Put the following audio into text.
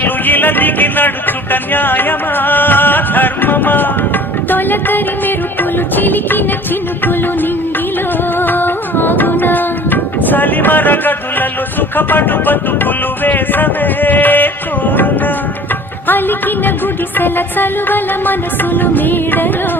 అసలు ఇలా దిగి నడుచుట న్యాయమా ధర్మమా? తొలకరి మెరుపులు చిలికిన చినుకులు నింగిలో ఆగునా? సలిమర గదులలో సుఖపడు బతుకులు వేసవే కోరునా? అలికిన గుడిసెల చలువల మనసులు మేడలో